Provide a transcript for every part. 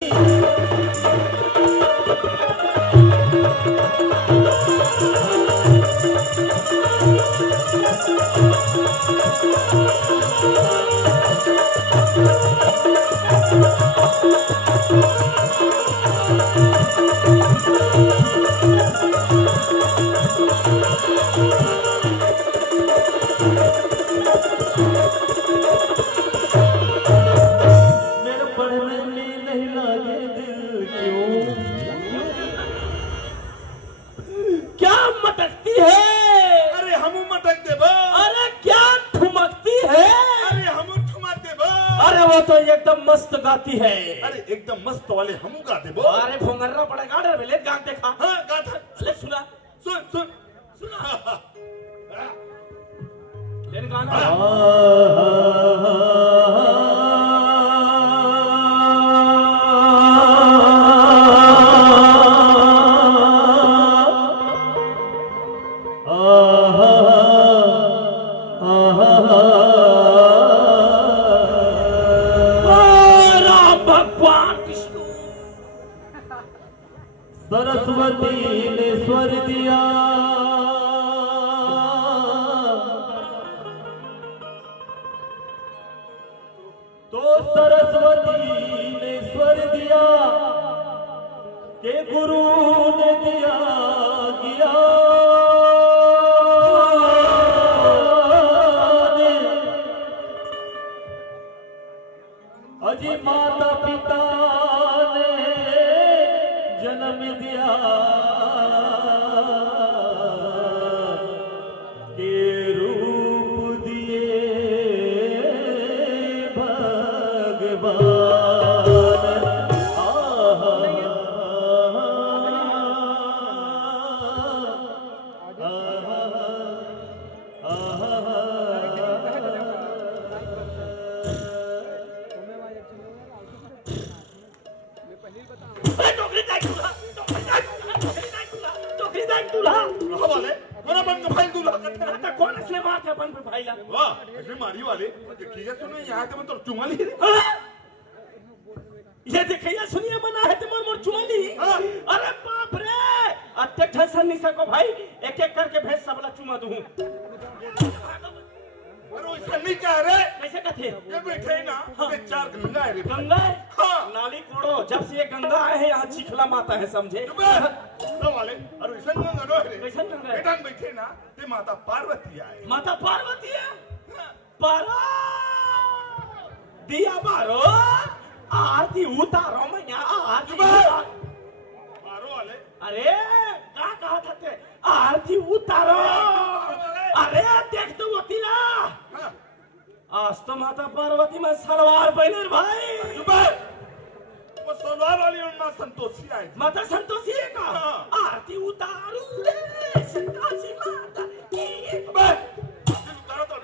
तो एकदम मस्त गाती है। अरे एकदम मस्त वाले हम गाते बो। अरे भोंगर्रा बड़ा गाड़र बेले गान देखा। हाँ गाता। ले सुना सुन सुन सुना। लेन गाना। सरस्वती ने स्वर दिया तो सरस्वती ने स्वर दिया के गुरु ने दिया ज्ञान। अजी माता पिता ने जन्म दिया के रूप दिए भगवान। कौन असले बात है अपन पे भाई ला? वाह ऐसे मारी वाले देखिए सुनिए यहाँ तो मैं तो चुमा ली। ये देखिए सुनिए मना है तुम मोर चुमाली। अरे बाप रे अत्ते ठसन नहीं सको भाई एक एक करके भेज सबला चुमा दूं। अरे ऐसा नहीं कह रहे। कैसे कहते ये बैठे ना ये चार गंगा है रे। गंगा है? हाँ नाली कोड़ो जब से ये गंगा आए हैं यहाँ चिखला माता है समझे। तो वाले अरे ऐसा गंगा नो है रे। कैसा गंगा है? बेटा बैठे ना ते माता पार्वती आए। माता पार्वती है पारा दिया बारो आरती उतारो मैया आरती मारो वाले। अरे क्या कहा था ते आरती उतारो। अरे देख तो वो तिला आज तो माता पार्वती में सलवार पहने भाई। वो सलवार वाली माँ संतोषी आई। माता संतोषी है का आरती उतारू रे संतोषी माता की। उतारो तो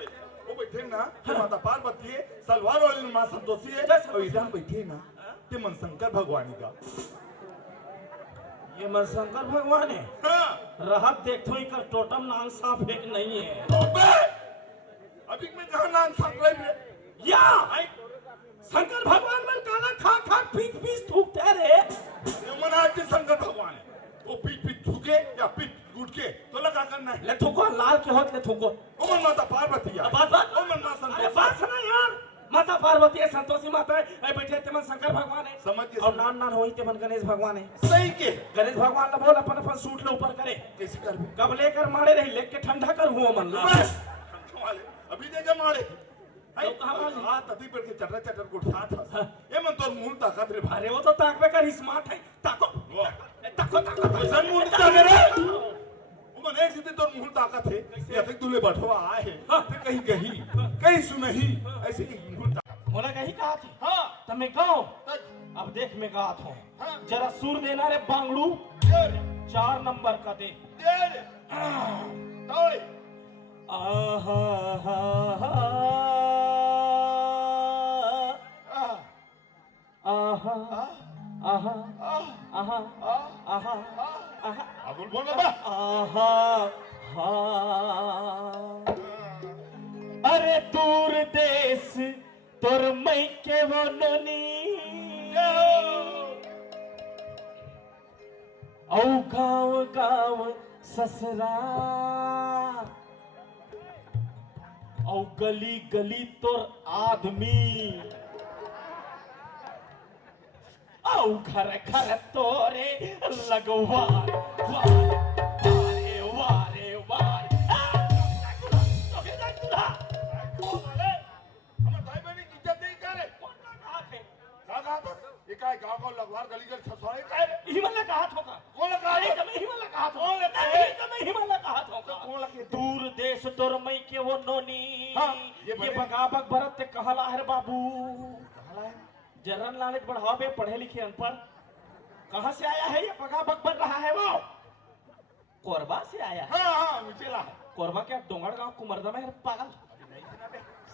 वो बैठे ना ते माता पार्वती है सलवार वाली माँ संतोषी है और इधर बैठे ना ते मनशंकर भगवान का। ये मनशंकर भगवान है। रहत देखो इकर टोटम नांग सांप एक नहीं है। अभी मैं कहा नांग सांप रही या शंकर भगवान मन काला खा खा पीट पीट थूकते रे। ये मना के शंकर भगवान है वो पीट पीट थूके या पीट गुट के तो लगा करना है। ले थूको लाल के होत ले थूको। ओ मन माता पार्वती है। बात ओ मन मां संतोषी। अरे बात सुना यार माता पार्वती है संतोषी माता है ए बैठे ते मन शंकर भगवान है समझ के और नान नान होई ते मन गणेश भगवान है। सही के गणेश भगवान ला बोल अपन अपन सूट ले ऊपर करे कैसे कर कब लेकर मारे रही लेके ठंडा कर हुआ मन ला। वाले अभी देगा मारे तो कहां वाले हां तभी पर के चटर चटर को उठा था ये मन तो मुंह ताकत रे भाई। अरे वो तो ताकबे कर स्मार्ट है ताको ताको ताको सन मुंह ताकत रे वो मन एक सीधे तो मुंह ताकत है ये तक दूल्हे बैठवा आए हैं ते कहीं सुनही ऐसे ही मुंह ताकत मोला कहीं कहा थी। हां तब मैं गाओ अब देख मैं गात हूं जरा सुर देना रे बांगड़ू 4 नंबर का दे दे तोड़े आहा हा हा आहा आहा आहा आहा आहा अबुल बोल बा आहा हा। अरे दूर देश तोर मई के वो ननी औ गाँव गाँव ससरा औ गली गली तोर आदमी औ घर घर तोरे लगवार वारे वारे वारे हमर भाई बहन की इज्जत नहीं करे का कहा था ये काय गांव को लगवार गली गली छसवाए काय हिमल कहा होगा कौन लगा हिमल कहा होगा कौन लगे दूर देश तोर मई के वो नोनी हाँ, ये ये बगाबक भरत कहला है बाबू जरन लालित बढ़ावे पढ़े लिखे अनपढ़ कहाँ से आया है ये बगाबक बन रहा है वो कोरबा से आया है हाँ हाँ मुझे ला कोरबा क्या डोंगड़ गांव कुमरदा में है पागल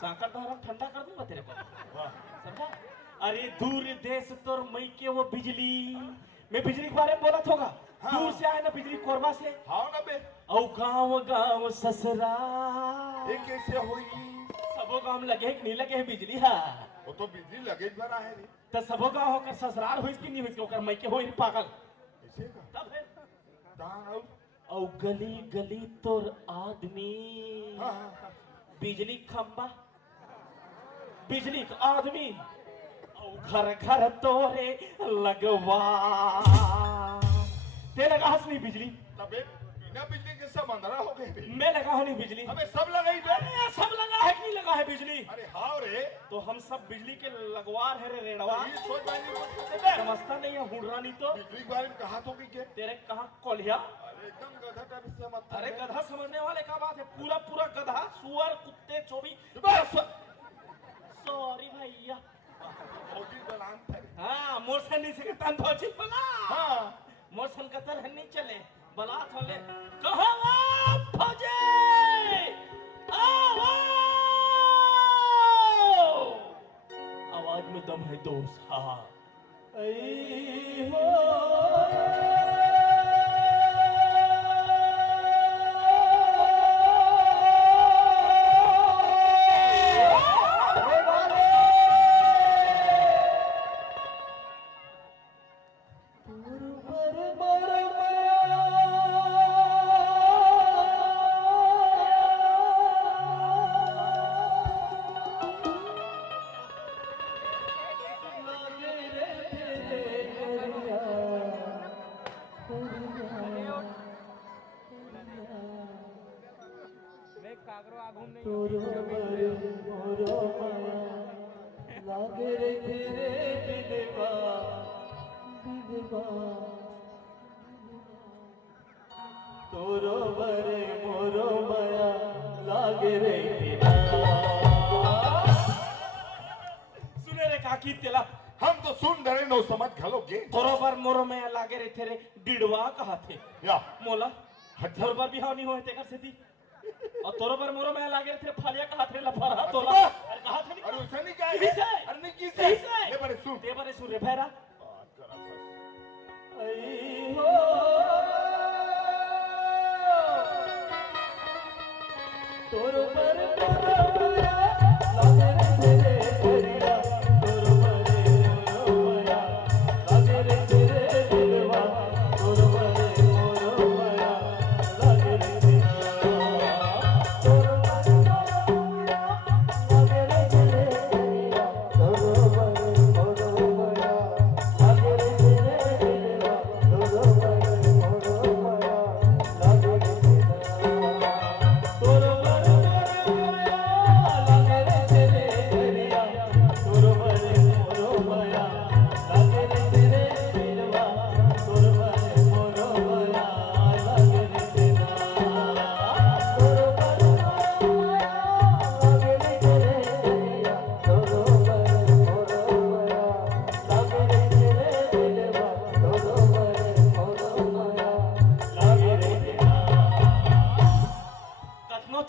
सांकर धारा ठंडा कर दूंगा तेरे को समझा अरे दूर देश तोर मई के वो बिजली मैं बिजली के बारे में बोला होगा हाँ। दूर से आया ना बिजली कोरबा से हाँ ना बे औ गाँव गाँव ससरा ये कैसे हुई सबो गाँव में लगे है कि नहीं लगे है बिजली हाँ वो तो बिजली लगे भरा है रे तो सबो गाँव होकर ससुराल हुई कि नहीं हुई होकर मई के होई पागल ऐसे का तब है दान और औ गली गली तोर आदमी हाँ हाँ बिजली खंबा बिजली का आदमी औ घर घर तोरे लगवा ते लगा हंस नहीं बिजली तबे बिना बिजली के सब अंधेरा हो गए रे मैं लगा हूं नहीं बिजली हमें सब लगाई बे अरे सब लगा है कि नहीं लगा है बिजली अरे हाँ रे तो हम सब बिजली के लगवार है रे रेड़वा ये सोच मैंने समझता नहीं है हुडरानी तो बिजली के बारे में कहा तो कि के तेरे कहाँ कोलिया अरे एकदम गधा टाइप से मत अरे गधा समझने वाले का बात है पूरा पूरा गधा सुअर कुत्ते चोबी सॉरी भैया फौजी दलान थे हाँ मोरसन नहीं से तन फौजी बना हाँ मोरसन का तरह नहीं चले बला थोले कहो फौजी आओ आवाज में दम है दोस्त हाँ ऐ हो लागे रे तेरे बिलवा बिलवा तोरो बरे मोरो माया लागे रे तेरा सुने रे काकी तेला हम तो सुन रहे नो समझ घलोगे तोरो बर मोरो माया लागे रे तेरे डिड़वा कहा थे या मोला हर बार बिहाव नहीं होए तेकर से दी और तोरो पर मोरो में लागे थे फालिया का हाथ रे लफरा तोला अरे कहा थे अरे उसे नहीं कहा किसी से अरे नहीं किसे ये बारे सुन ते बारे सुन रे भैरा बात करा था ऐ हो तोरो पर मोरो माया लागे रे तेरे परिया तोरो पर मोरो माया लागे रे तेरे दिलवा तोरो पर मोरो माया लागे रे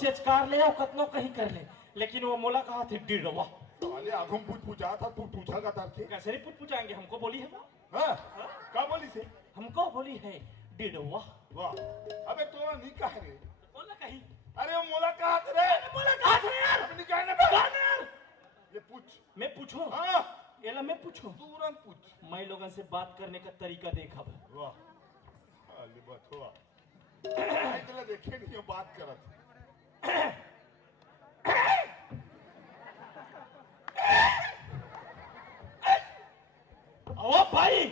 चेचकार ले और कतनो कहीं कर ले लेकिन वो मोला कहा थे डिड़वा साले आगम पूछा था तू पूछा का था के कैसे नहीं पूछाएंगे हमको बोली है वो हां का बोली से हमको बोली है डिड़वा वाह अबे तोरा नहीं कहा रे बोला कहीं अरे वो मोला कहा रे मोला कहा थे यार अपनी कहने पे यार ये पूछ मैं पूछूं हां एला मैं पूछूं तुरंत पूछ मैं लोगों से बात करने का तरीका देखा वाह अली बथुआ इतना देखे नहीं बात करत ओ भाई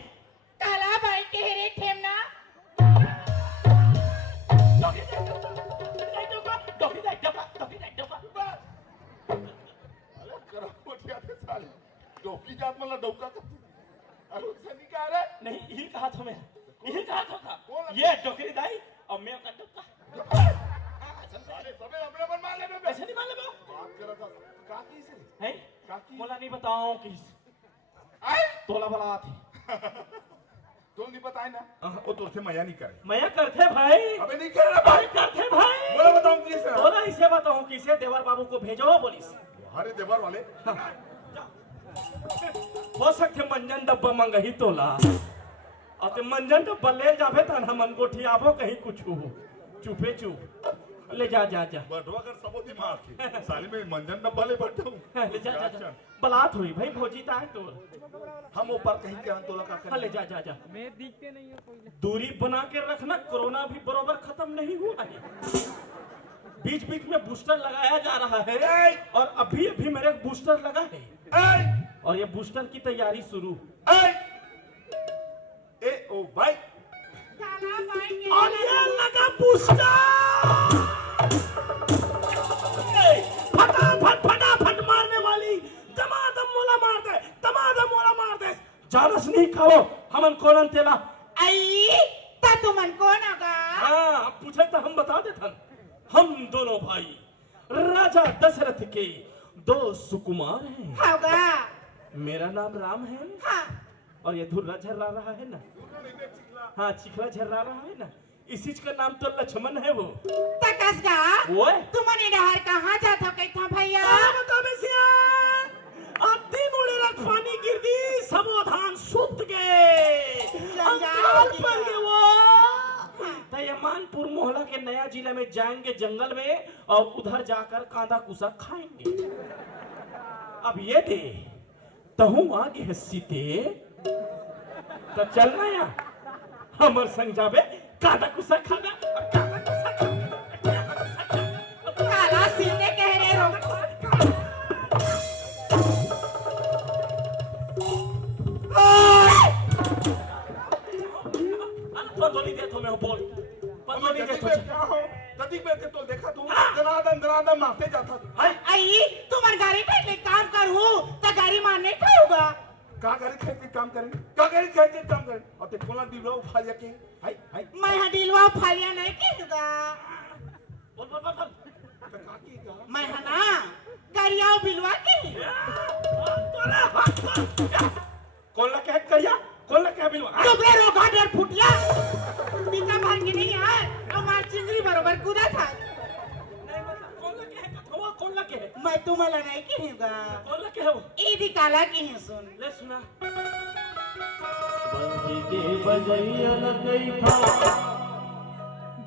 काला भाई के रे ठेमना अरे करा मोठिया ते साले डोकी जात मला डोका अरे सनी का रे नहीं यही कहा था मैं यही कहा था कौन? ये डोकरी दाई और मैं का डोका साले सबे अपने मन मान ले बे ऐसे नहीं मान ले बात करत का की से है का की मोला नहीं बताऊं किस आई तोला बला थी तो नहीं बताए ना वो तो से मजा नहीं करे मैं करते भाई अबे नहीं कर रहा भाई भाई करते भाई बोला बताऊं किस तोला इसे बताऊं किसे देवर बाबू को भेजो पुलिस अरे देवर वाले हो सकते मंजन डब्बा मंगही तोला और ते मंजन डब्बा ले जाबे त हम अंगूठी आबो कहीं कुछ हो चुपे चुप ले जा जा जा बटवा कर सबो दिमाग के साले में मंजन डब्बा ले बैठा हूं ले जा जा जा बलात हुई भाई भोजी ता है तो हम ऊपर कहीं करन तोला का हाँ, ले जा जा जा मैं दिखते नहीं हूँ दूरी बना के रखना कोरोना भी बरोबर खत्म नहीं हुआ है बीच बीच में बूस्टर लगाया जा रहा है और अभी अभी मेरे बूस्टर लगा है और ये बूस्टर की तैयारी शुरू ए ओ भाई काला भाई के और ये लगा बूस्टर फटाफट फटाफट मारने वाली दमादम मोला मार दे जानस नहीं खाओ हमन कोरन तेला आई ता तुमन कौन होगा हाँ अब पूछे तो हम बता देथन हम दोनों भाई राजा दशरथ के दो सुकुमार हैं होगा मेरा नाम राम है हाँ और ये धुर्रा झर्रा रहा है ना हाँ चिखला झर्रा रहा है ना इसी का नाम तो लक्ष्मण है वो तकस गा वो तुमने डहर कहाँ जात हो कहीं भैया तीन उड़े रख पानी गिर दी सबोधान सुत गए अंगाल पर गए वो तयमानपुर मोहल्ला के नया जिले में जाएंगे जंगल में और उधर जाकर कांदा कुसा खाएंगे अब ये दे तहु आगे है सीते तो चलना या हमर संग जाबे कांदा कुसा खाना और कांदा कुसा खाना काला सीते कह रहे हो पतोली दे तो मैं बोल पतोली दे तो कदी पे तो देखा तू दनादन मारते जाता हाय आई तुम्हारी गाड़ी पे काम करूँ तो गाड़ी मारने का होगा का गाड़ी खेत के काम करें का गाड़ी खेत के काम करें और ते कोला दिवला उठा जाके हाय हाय मैं हडीलवा फालिया नहीं कहूँगा बोल बोल बोल तो का की का मैं है ना गरिया बिलवा के कौन ला कह करिया कौन ला कह बिलवा चुपले रोगा डर फुटिया पिता भांगी नहीं है हमार चिंगरी बरोबर कूदा था नहीं मतलब कौन ला कह कथवा कौन ला कह मैं तुम्हाला नहीं कहूँगा कौन ला कह वो ईदी काला की है सुन ले सुना बंसी के बजैया न कई था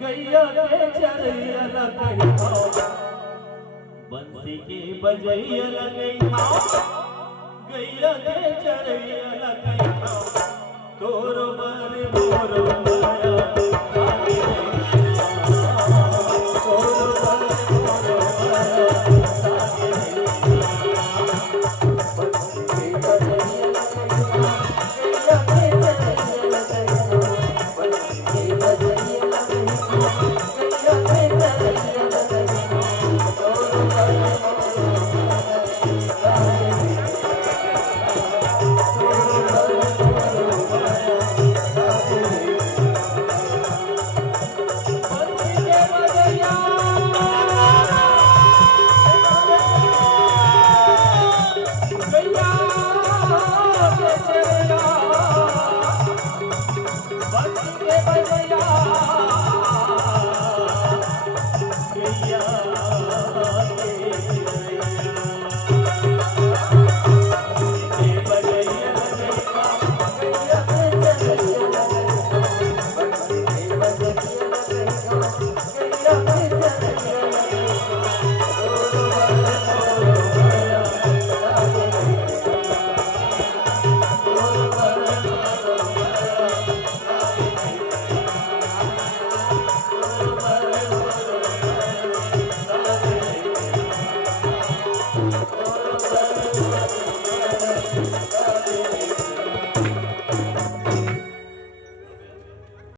गैया के चरैया न कई था बंसी के बजैया न कई था गैया के चरैया न कई था